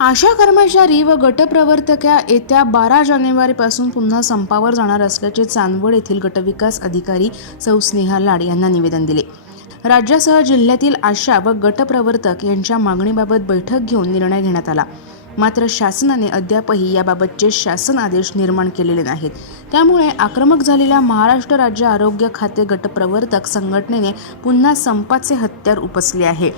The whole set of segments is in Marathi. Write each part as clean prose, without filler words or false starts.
आशा कर्मचारी व गटप्रवर्तक्या येत्या 12 जानेवारीपासून पुन्हा संपावर जाणार असल्याचे चांदवड येथील गटविकास अधिकारी सौ स्नेहा लाड यांना निवेदन दिले। राज्यासह जिल्ह्यातील आशा व गटप्रवर्तक यांच्या मागणीबाबत बैठक घेऊन निर्णय घेण्यात आला। मात्र शासनाने अद्यापही याबाबतचे शासन आदेश निर्माण केलेले नाहीत। त्यामुळे आक्रमक झालेल्या महाराष्ट्र राज्य आरोग्य खाते गटप्रवर्तक संघटनेने पुन्हा संपाचे हत्यार उपसले आहे।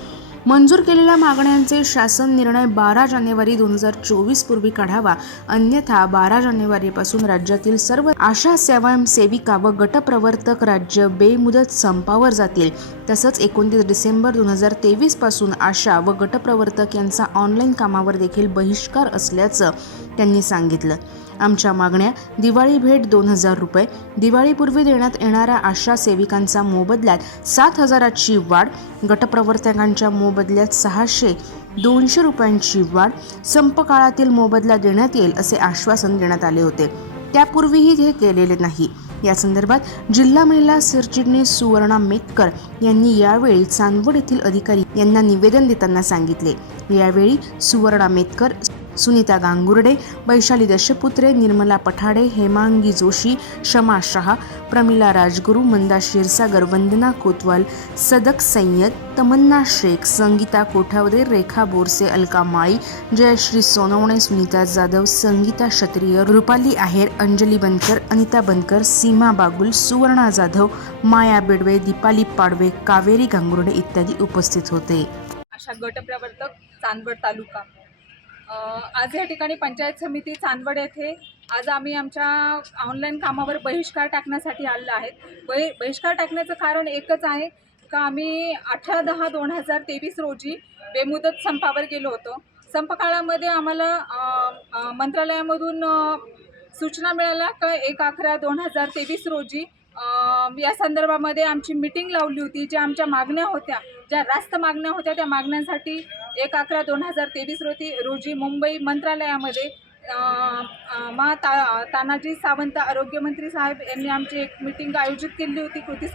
मंजूर केलेल्या मागण्यांचे शासन निर्णय 12 जानेवारी 2024 पूर्वी काढावा, अन्यथा 12 जानेवारीपासून राज्यातील सर्व आशा स्वयंसेविका व गटप्रवर्तक राज्य बेमुदत संपावर जातील। तसंच 29 डिसेंबर 2023 पासून आशा व गटप्रवर्तक यांचा ऑनलाईन कामावर देखील बहिष्कार असल्याचं त्यांनी सांगितलं। आमच्या मागण्या: दिवाळी भेट 2000 रुपये, दिवाळीपूर्वी देण्यात येणाऱ्या आशा सेविकांचा मोबदल्यात 7000ची वाढ, गटप्रवर्तकांच्या मोबदल्यात 600-200 रुपयांची वाढ, संप काळातील मोबदला देण्यात येईल असे आश्वासन देण्यात आले होते। त्यापूर्वीही हे केलेले नाही। या संदर्भात जिल्हा महिला सरचिटणीस सुवर्णा मेतकर यांनी यावेळी चांदवड येथील अधिकारी यांना निवेदन देताना सांगितले। यावेळी सुवर्णा मेतकर, सुनीता गांगुर्डे, वैशाली दशपुत्रे, निर्मला पठाडे, हेमांगी जोशी, शमा शहा, प्रमिला राजगुरू, मंदा क्षीरसागर, वंदना कोतवाल, सदक सय्यद, तमन्ना शेख, संगीता कोठावदे, रेखा बोरसे, अलका माळी, जयश्री सोनवणे, सुनीता जाधव, संगीता क्षत्रिय, रुपाली आहेर, अंजली बनकर, अनिता बनकर, सीमा बागुल, सुवर्णा जाधव, माया बेडवे, दीपाली पाडवे, कावेरी गांगुर्डे इत्यादी उपस्थित होते। आशा गटप्रवर्तक चांदवड तालुका। आज या ठिकाणी पंचायत समिती चांदवड येथे आज आम्ही आमच्या ऑनलाईन कामावर बहिष्कार टाकण्यासाठी आलेलो आहे। बहिष्कार टाकण्याचं कारण एकच आहे का आम्ही 18/10/2023 रोजी बेमुदत संपावर गेलो होतो। संप काळामध्ये आम्हाला मंत्रालयामधून सूचना मिळाल्या का 1/11/2023 रोजी या संदर्भामध्ये आमची मीटिंग लावली होती। ज्या आमच्या मागण्या होत्या, ज्या रास्त मागण्या होत्या, त्या मागण्यांसाठी 1/11/2023 रोजी मुंबई मंत्रालयामध्ये तानाजी सावंत आरोग्यमंत्री साहेब यांनी आमची एक मीटिंग आयोजित केली होती कृती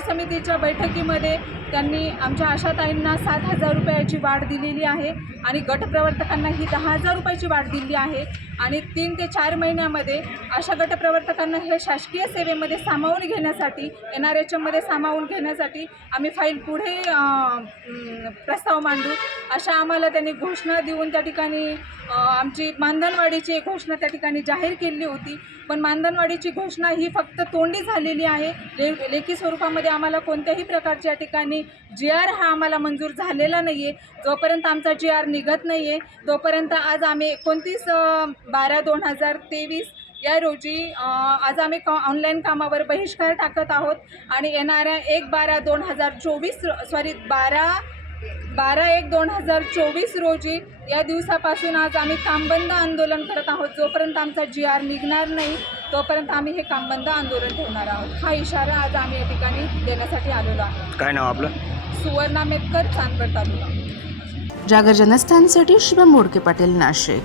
समितीच्या बैठकीमध्ये त्यांनी आमच्या आशाताईंना 7000 रुपयाची वाढ दिलेली आहे आणि गटप्रवर्तकांना ही 10,000 रुपयाची वाढ दिली आहे आणि 3 ते 4 महिन्यामध्ये अशा गटप्रवर्तकांना हे शासकीय सेवेमध्ये सामावून घेण्यासाठी NRHMमध्ये सामावून घेण्यासाठी आम्ही फाईल पुढे प्रस्ताव मांडू अशा आम्हाला त्यांनी घोषणा देऊन त्या ठिकाणी आमची मानधनवाढीची एक घोषणा त्या ठिकाणी जाहीर केली होती। पण मानधनवाढीची घोषणा ही फक्त तोंडी झालेली आहे। लेखी स्वरूपामध्ये आम्हाला कोणत्याही प्रकारच्या या ठिकाणी GR हा आम्हाला मंजूर झालेला नाही आहे। जोपर्यंत आमचा GR निघत नाही आहे तोपर्यंत आज आम्ही 29/12/2023 या रोजी आज आम्ही ऑनलाईन कामावर बहिष्कार टाकत आहोत आणि येणाऱ्या 12/1/2024 रोजी या दिवसापासून आज आम्ही कामबंद आंदोलन करत आहोत। जोपर्यंत आमचा GR निघणार नाही तोपर्यंत आम्ही हे कामबंद आंदोलन ठेवणार आहोत। हा इशारा आज आम्ही या ठिकाणी देण्यासाठी आलेलो आहोत। काय नाव आपलं? सुवर्णा मेतकर, चांदवड तालुका। जागर जनस्थानसाठी शुभम मोडके पाटील, नाशिक।